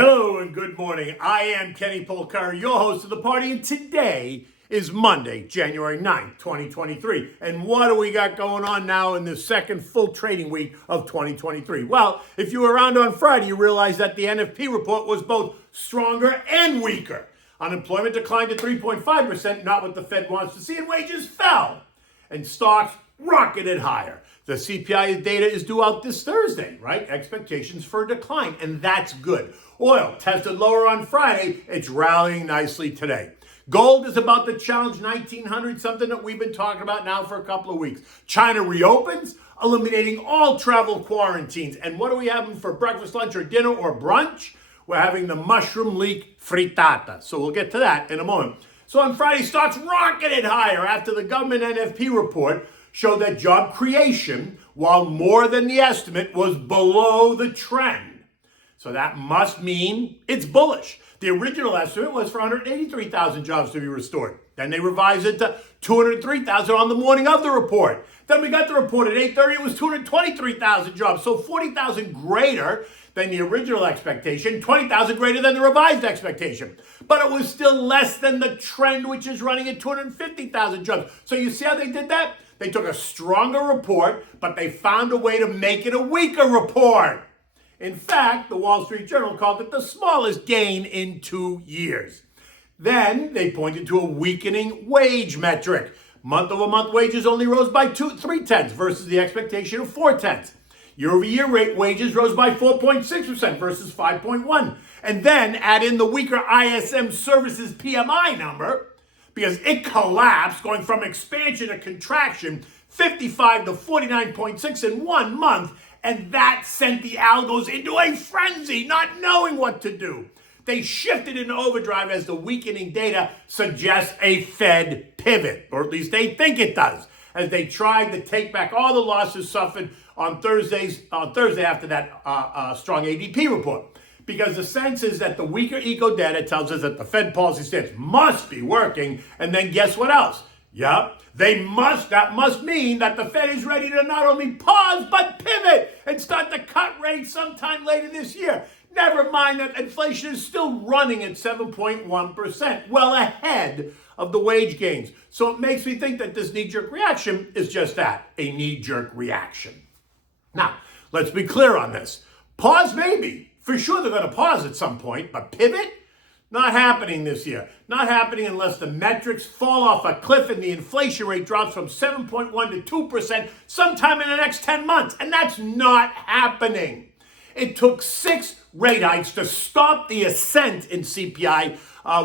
Hello and good morning. I am Kenny Polcari, your host of the party, and today is Monday, January 9th, 2023. And what do we got going on now in the second full trading week of 2023? Well, if you were around on Friday, you realized that the NFP report was both stronger and weaker. Unemployment declined to 3.5%, not what the Fed wants to see, and wages fell. And stocks rocketed higher. The CPI data is due out this Thursday, right? Expectations for a decline, and that's good. Oil tested lower on Friday. It's rallying nicely today. Gold is about to challenge 1900, something that we've been talking about now for a couple of weeks. China reopens, eliminating all travel quarantines. And what are we having for breakfast, lunch, or dinner, or brunch? We're having the mushroom leek frittata. So we'll get to that in a moment. So on Friday, stocks rocketed higher after the government NFP report showed that job creation, while more than the estimate, was below the trend. So that must mean it's bullish. The original estimate was for 183,000 jobs to be restored. Then they revised it to 203,000 on the morning of the report. Then we got the report at 8:30, it was 223,000 jobs. So 40,000 greater than the original expectation, 20,000 greater than the revised expectation. But it was still less than the trend, which is running at 250,000 jobs. So you see how they did that? They took a stronger report, but they found a way to make it a weaker report. In fact, the Wall Street Journal called it the smallest gain in 2 years. Then they pointed to a weakening wage metric. Month-over-month wages only rose by 0.3 versus the expectation of 0.4. Year-over-year rate wages rose by 4.6% versus 5.1%. And then add in the weaker ISM Services PMI number, because it collapsed, going from expansion to contraction, 55 to 49.6 in 1 month, and that sent the algos into a frenzy, not knowing what to do. They shifted into overdrive as the weakening data suggests a Fed pivot, or at least they think it does, as they tried to take back all the losses suffered on Thursday after that strong ADP report. Because the sense is that the weaker eco data tells us that the Fed policy stance must be working, and then guess what else? Yep, that must mean that the Fed is ready to not only pause, but pivot and start to cut rates sometime later this year. Never mind that inflation is still running at 7.1%, well ahead of the wage gains. So it makes me think that this knee-jerk reaction is just that, a knee-jerk reaction. Now, let's be clear on this. Pause maybe. For sure they're going to pause at some point, but pivot? Not happening this year. Not happening unless the metrics fall off a cliff and the inflation rate drops from 7.1 to 2% sometime in the next 10 months. And that's not happening. It took 6 rate hikes to stop the ascent in CPI,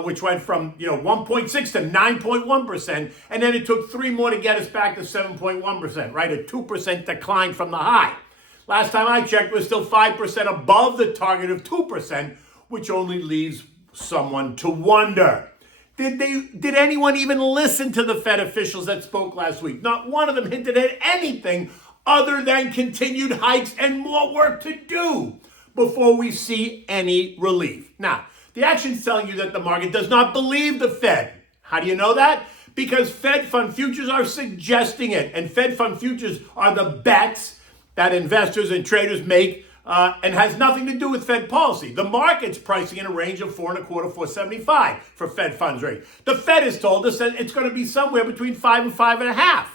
which went from 1.6 to 9.1%. And then it took 3 more to get us back to 7.1%, right? A 2% decline from the high. Last time I checked, we're still 5% above the target of 2%, which only leaves someone to wonder. Did anyone even listen to the Fed officials that spoke last week? Not one of them hinted at anything other than continued hikes and more work to do before we see any relief. Now, the action's telling you that the market does not believe the Fed. How do you know that? Because Fed fund futures are suggesting it, and Fed fund futures are the bets that investors and traders make and has nothing to do with Fed policy. The market's pricing in a range of 4.25, 4.75 for Fed funds rate. The Fed has told us that it's going to be somewhere between 5 and 5.5.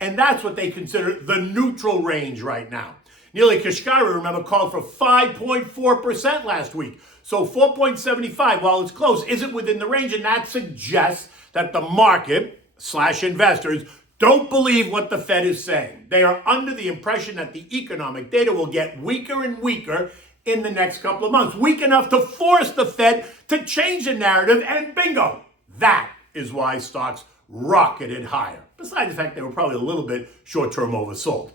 And that's what they consider the neutral range right now. Neely Kashkari, remember, called for 5.4% last week. So 4.75, while it's close, isn't within the range, and that suggests that the market / investors don't believe what the Fed is saying. They are under the impression that the economic data will get weaker and weaker in the next couple of months. Weak enough to force the Fed to change the narrative, and bingo, that is why stocks rocketed higher. Besides the fact they were probably a little bit short-term oversold.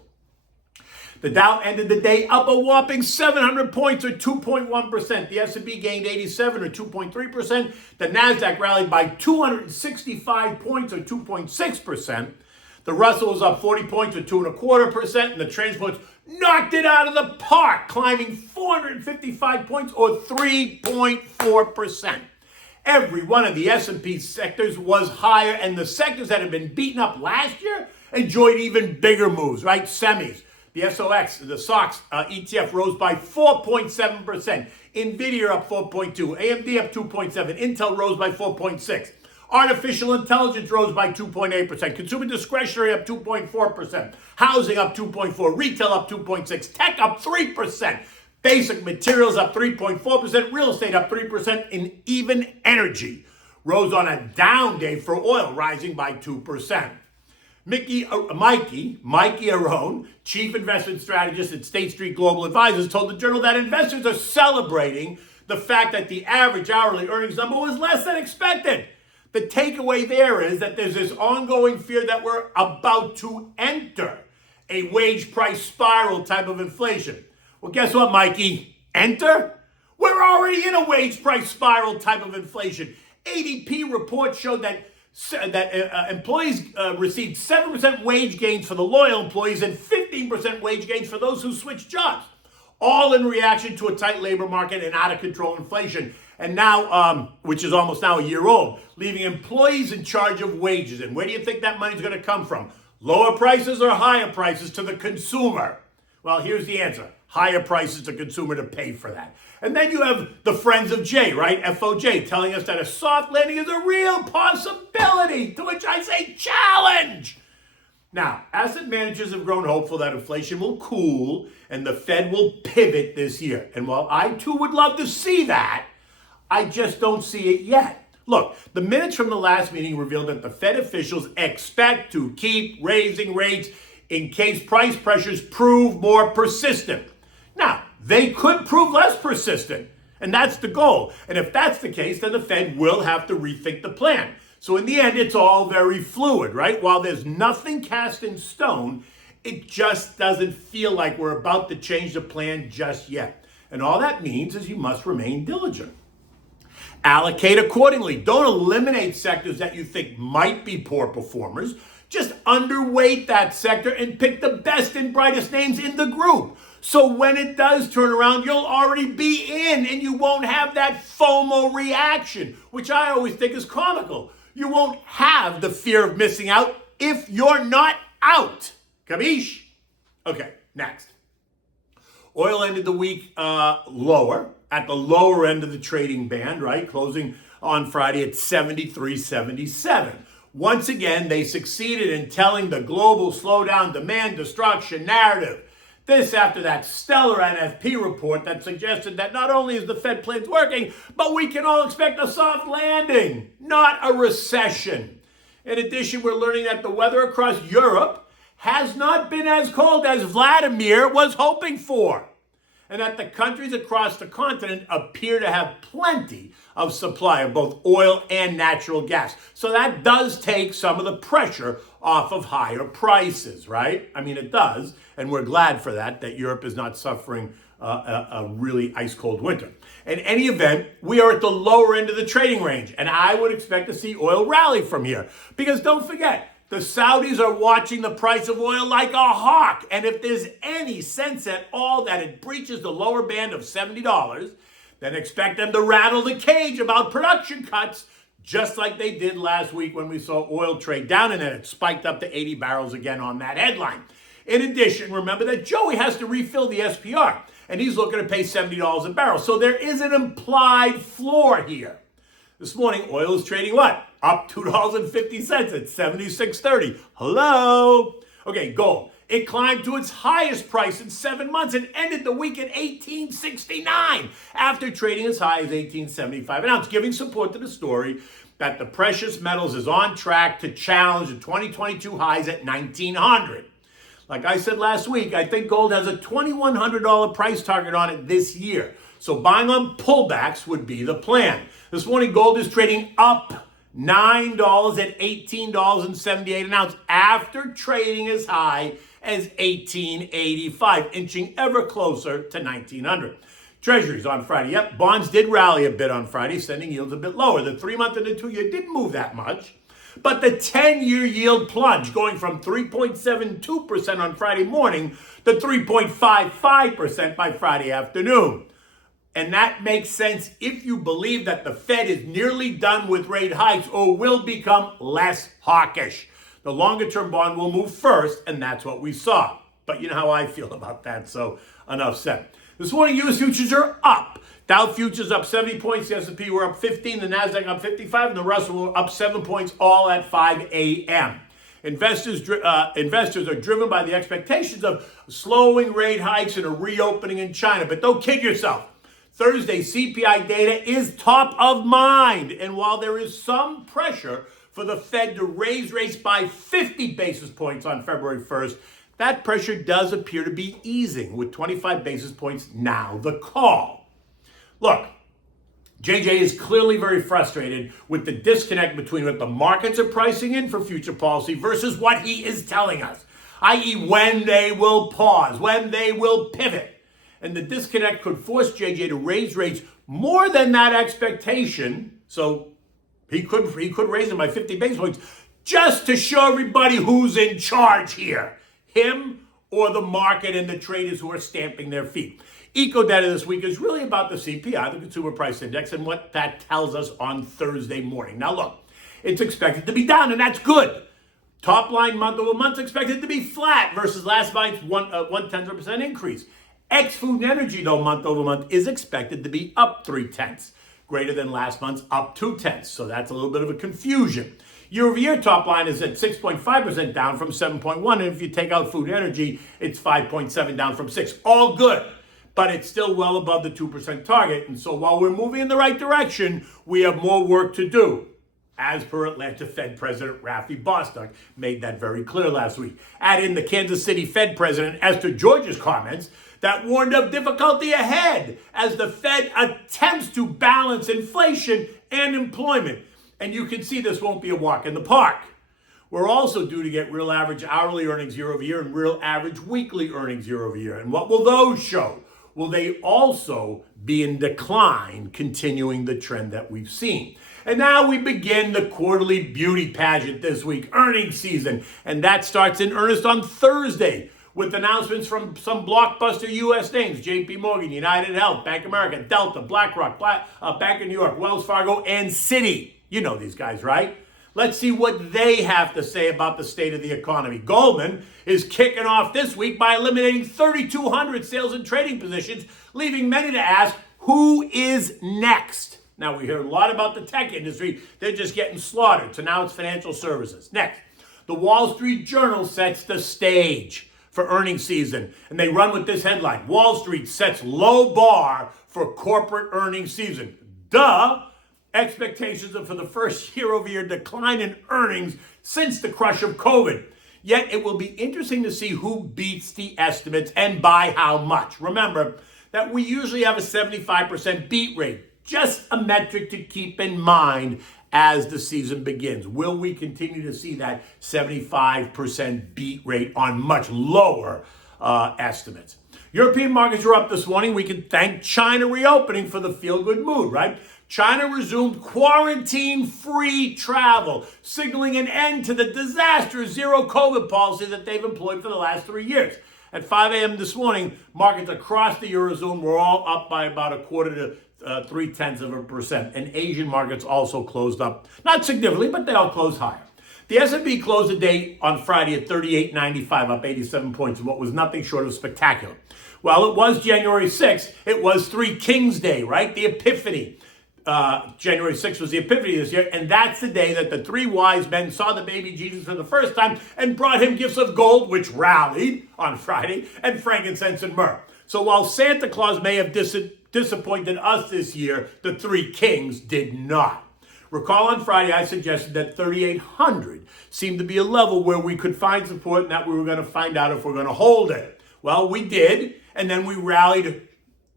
The Dow ended the day up a whopping 700 points or 2.1%. The S&P gained 87 or 2.3%. The Nasdaq rallied by 265 points or 2.6%. The Russell was up 40 points or 2.25%. And the transports knocked it out of the park, climbing 455 points or 3.4%. Every one of the S&P sectors was higher, and the sectors that had been beaten up last year enjoyed even bigger moves, right? Semis, The SOX ETF rose by 4.7%. NVIDIA up 4.2%. AMD up 2.7%. Intel rose by 4.6%. Artificial intelligence rose by 2.8%. Consumer discretionary up 2.4%. Housing up 2.4%. Retail up 2.6%. Tech up 3%. Basic materials up 3.4%. Real estate up 3%. And even energy rose on a down day for oil, rising by 2%. Mikey Arone, chief investment strategist at State Street Global Advisors, told the Journal that investors are celebrating the fact that the average hourly earnings number was less than expected. The takeaway there is that there's this ongoing fear that we're about to enter a wage price spiral type of inflation. Well, guess what, Mikey? Enter? We're already in a wage price spiral type of inflation. ADP report showed that employees received 7% wage gains for the loyal employees and 15% wage gains for those who switched jobs, all in reaction to a tight labor market and out of control inflation. And now, which is almost now a year old, leaving employees in charge of wages. And where do you think that money's going to come from? Lower prices or higher prices to the consumer? Well, here's the answer. Higher prices to consumer to pay for that. And then you have the Friends of Jay, right? FOJ, telling us that a soft landing is a real possibility, to which I say challenge. Now, asset managers have grown hopeful that inflation will cool and the Fed will pivot this year. And while I too would love to see that, I just don't see it yet. Look, the minutes from the last meeting revealed that the Fed officials expect to keep raising rates in case price pressures prove more persistent. Now, they could prove less persistent, and that's the goal. And if that's the case, then the Fed will have to rethink the plan. So in the end, it's all very fluid, right? While there's nothing cast in stone, it just doesn't feel like we're about to change the plan just yet. And all that means is you must remain diligent. Allocate accordingly. Don't eliminate sectors that you think might be poor performers. Just underweight that sector and pick the best and brightest names in the group. So when it does turn around, you'll already be in and you won't have that FOMO reaction, which I always think is comical. You won't have the fear of missing out if you're not out. Kabish? Okay, next. Oil ended the week lower, at the lower end of the trading band, right? Closing on Friday at 73.77. Once again, they succeeded in telling the global slowdown, demand destruction narrative. This after that stellar NFP report that suggested that not only is the Fed plan working, but we can all expect a soft landing, not a recession. In addition, we're learning that the weather across Europe has not been as cold as Vladimir was hoping for, and that the countries across the continent appear to have plenty of supply of both oil and natural gas. So that does take some of the pressure off of higher prices, right? I mean, it does, and we're glad for that Europe is not suffering a really ice-cold winter. In any event, we are at the lower end of the trading range, and I would expect to see oil rally from here. Because don't forget, the Saudis are watching the price of oil like a hawk, and if there's any sense at all that it breaches the lower band of $70, then expect them to rattle the cage about production cuts, just like they did last week when we saw oil trade down and then it spiked up to 80 barrels again on that headline. In addition, remember that Joey has to refill the SPR, and he's looking to pay $70 a barrel. So there is an implied floor here. This morning, oil is trading what? Up $2.50 at 76.30. Hello? Okay, gold. It climbed to its highest price in 7 months and ended the week at $18.69 after trading as high as $18.75 an ounce, giving support to the story that the precious metals is on track to challenge the 2022 highs at $1,900. Like I said last week, I think gold has a $2,100 price target on it this year. So buying on pullbacks would be the plan. This morning, gold is trading up $9 at $18.78 an ounce after trading as high as $18.85, inching ever closer to $1,900. Treasuries on Friday. Yep, bonds did rally a bit on Friday, sending yields a bit lower. The 3-month and the 2-year didn't move that much. But the 10-year yield plunged, going from 3.72% on Friday morning to 3.55% by Friday afternoon. And that makes sense if you believe that the Fed is nearly done with rate hikes or will become less hawkish. The longer-term bond will move first, and that's what we saw. But you know how I feel about that, so enough said. This morning, U.S. futures are up. Dow futures up 70 points. The S&P were up 15. The Nasdaq up 55. And the Russell were up 7 points, all at 5 a.m. Investors are driven by the expectations of slowing rate hikes and a reopening in China. But don't kid yourself. Thursday CPI data is top of mind. And while there is some pressure for the Fed to raise rates by 50 basis points on February 1st, that pressure does appear to be easing, with 25 basis points now the call. Look, JJ is clearly very frustrated with the disconnect between what the markets are pricing in for future policy versus what he is telling us, i.e. when they will pause, when they will pivot. And the disconnect could force JJ to raise rates more than that expectation. So he could raise them by 50 basis points just to show everybody who's in charge here. Him or the market and the traders who are stamping their feet. Eco data this week is really about the CPI, the Consumer Price Index, and what that tells us on Thursday morning. Now look, it's expected to be down, and that's good. Top line month over month expected to be flat versus last month's 0.1% increase. Ex-food and energy, though, month over month is expected to be up 0.3, greater than last month's up 0.2. So that's a little bit of a confusion. Year-over-year top line is at 6.5% down from 7.1. And if you take out food and energy, it's 5.7 down from 6. All good, but it's still well above the 2% target. And so while we're moving in the right direction, we have more work to do, as per Atlanta Fed President Rafi Bostock made that very clear last week. Add in the Kansas City Fed President Esther George's comments that warned of difficulty ahead as the Fed attempts to balance inflation and employment. And you can see this won't be a walk in the park. We're also due to get real average hourly earnings year over year and real average weekly earnings year over year. And what will those show? Will they also be in decline, continuing the trend that we've seen? And now we begin the quarterly beauty pageant this week, earnings season. And that starts in earnest on Thursday with announcements from some blockbuster U.S. names: J.P. Morgan, United Health, Bank of America, Delta, BlackRock, Bank of New York, Wells Fargo, and Citi. You know these guys, right? Let's see what they have to say about the state of the economy. Goldman is kicking off this week by eliminating 3,200 sales and trading positions, leaving many to ask, who is next? Now, we hear a lot about the tech industry. They're just getting slaughtered. So now it's financial services. Next, the Wall Street Journal sets the stage for earnings season. And they run with this headline: Wall Street sets low bar for corporate earnings season. Duh! Expectations are for the first year-over-year decline in earnings since the crush of COVID. Yet it will be interesting to see who beats the estimates and by how much. Remember that we usually have a 75% beat rate, just a metric to keep in mind as the season begins. Will we continue to see that 75% beat rate on much lower estimates? European markets are up this morning. We can thank China reopening for the feel-good mood, right? China resumed quarantine-free travel, signaling an end to the disastrous zero-COVID policy that they've employed for the last 3 years. At 5 a.m. this morning, markets across the Eurozone were all up by about 0.25 to 0.3%. And Asian markets also closed up, not significantly, but they all closed higher. The S&P closed the day on Friday at 3895, up 87 points, in what was nothing short of spectacular. Well, it was January 6th. It was Three Kings Day, right? The Epiphany. January 6th was the Epiphany this year, and that's the day that the three wise men saw the baby Jesus for the first time and brought him gifts of gold, which rallied on Friday, and frankincense and myrrh. So while Santa Claus may have disappointed us this year, the three kings did not. Recall on Friday I suggested that 3,800 seemed to be a level where we could find support and that we were going to find out if we're going to hold it. Well, we did, and then we rallied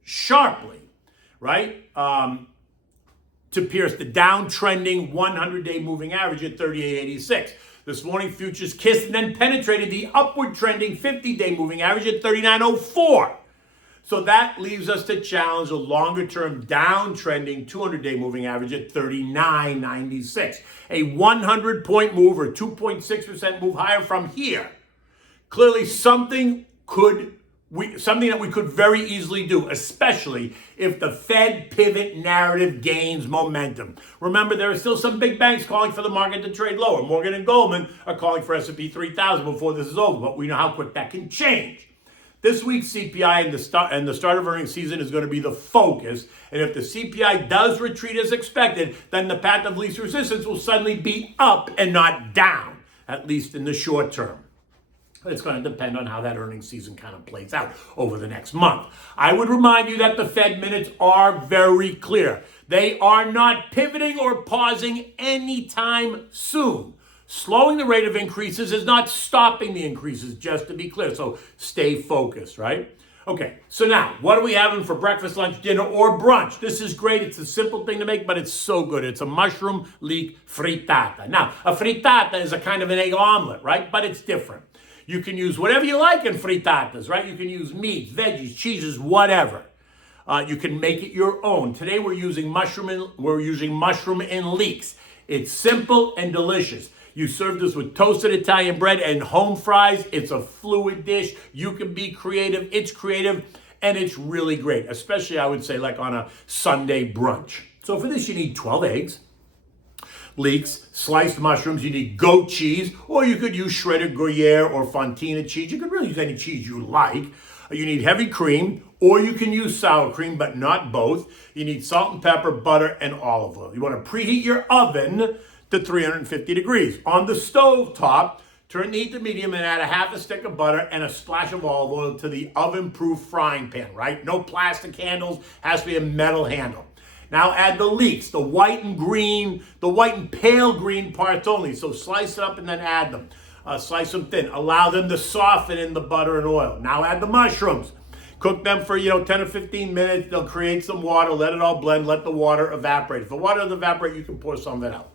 sharply, right? To pierce the downtrending 100-day moving average at 38.86. This morning, futures kissed and then penetrated the upward trending 50-day moving average at 39.04. So that leaves us to challenge a longer-term downtrending 200-day moving average at 39.96. A 100-point move or 2.6% move higher from here. Clearly, something could something that we could very easily do, especially if the Fed pivot narrative gains momentum. Remember, there are still some big banks calling for the market to trade lower. Morgan and Goldman are calling for S&P 3000 before this is over, but we know how quick that can change. This week's CPI and the start of earnings season is going to be the focus. And if the CPI does retreat as expected, then the path of least resistance will suddenly be up and not down, at least in the short term. It's going to depend on how that earnings season kind of plays out over the next month. I would remind you that the Fed minutes are very clear. They are not pivoting or pausing anytime soon. Slowing the rate of increases is not stopping the increases, just to be clear. So stay focused, right? Okay, so now, what are we having for breakfast, lunch, dinner, or brunch? This is great. It's a simple thing to make, but it's so good. It's a mushroom leek frittata. Now, a frittata is a kind of an egg omelet, right? But it's different. You can use whatever you like in frittatas, right? You can use meats, veggies, cheeses, whatever. You can make it your own. Today we're using mushroom and leeks. It's simple and delicious. You serve this with toasted Italian bread and home fries. It's a fluid dish. You can be creative. It's creative, and it's really great, especially, I would say, like on a Sunday brunch. So for this, you need 12 eggs, leeks, sliced mushrooms. You need goat cheese, or you could use shredded Gruyere or Fontina cheese. You could really use any cheese you like. You need heavy cream, or you can use sour cream, but not both. You need salt and pepper, butter, and olive oil. You want to preheat your oven to 350 degrees. On the stove top, turn the heat to medium and add a half a stick of butter and a splash of olive oil to the oven-proof frying pan, right? No plastic handles, has to be a metal handle. Now add the leeks, the white and pale green parts only. So slice it up and then add them. Slice them thin. Allow them to soften in the butter and oil. Now add the mushrooms. Cook them for 10 or 15 minutes. They'll create some water. Let it all blend. Let the water evaporate. If the water doesn't evaporate, you can pour some of it out.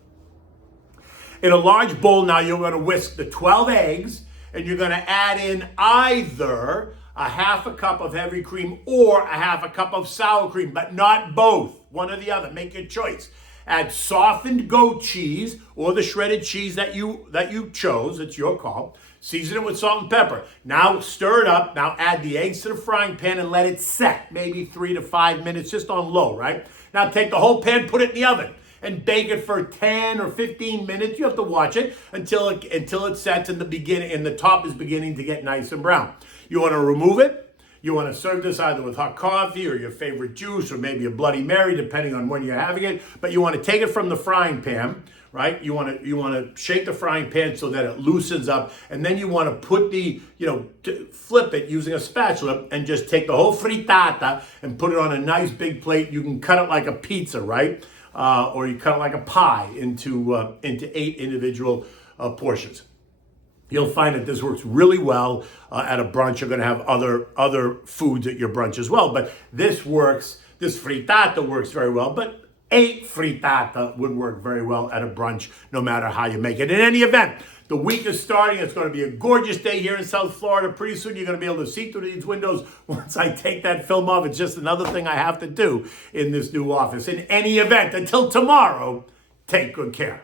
In a large bowl now, you're going to whisk the 12 eggs, and you're going to add in either a half a cup of heavy cream or a half a cup of sour cream, but not both, one or the other. Make your choice. Add softened goat cheese or the shredded cheese that you chose. It's your call. Season it with salt and pepper. Now stir it up. Now add the eggs to the frying pan and let it set, maybe 3 to 5 minutes, just on low, right? Now take the whole pan, put it in the oven, and bake it for 10 or 15 minutes. You have to watch it until it sets and the top is beginning to get nice and brown. You want to remove it. You want to serve this either with hot coffee or your favorite juice or maybe a Bloody Mary, depending on when you're having it. But you want to take it from the frying pan, right? You want to shake the frying pan so that it loosens up, and then you want to put flip it using a spatula and just take the whole frittata and put it on a nice big plate. You can cut it like a pizza, right? Or you cut it like a pie into 8 individual portions. You'll find that this works really well at a brunch. You're going to have other foods at your brunch as well. But this frittata works very well. But 8 frittata would work very well at a brunch, no matter how you make it. In any event, the week is starting. It's going to be a gorgeous day here in South Florida. Pretty soon you're going to be able to see through these windows once I take that film off. It's just another thing I have to do in this new office. In any event, until tomorrow, take good care.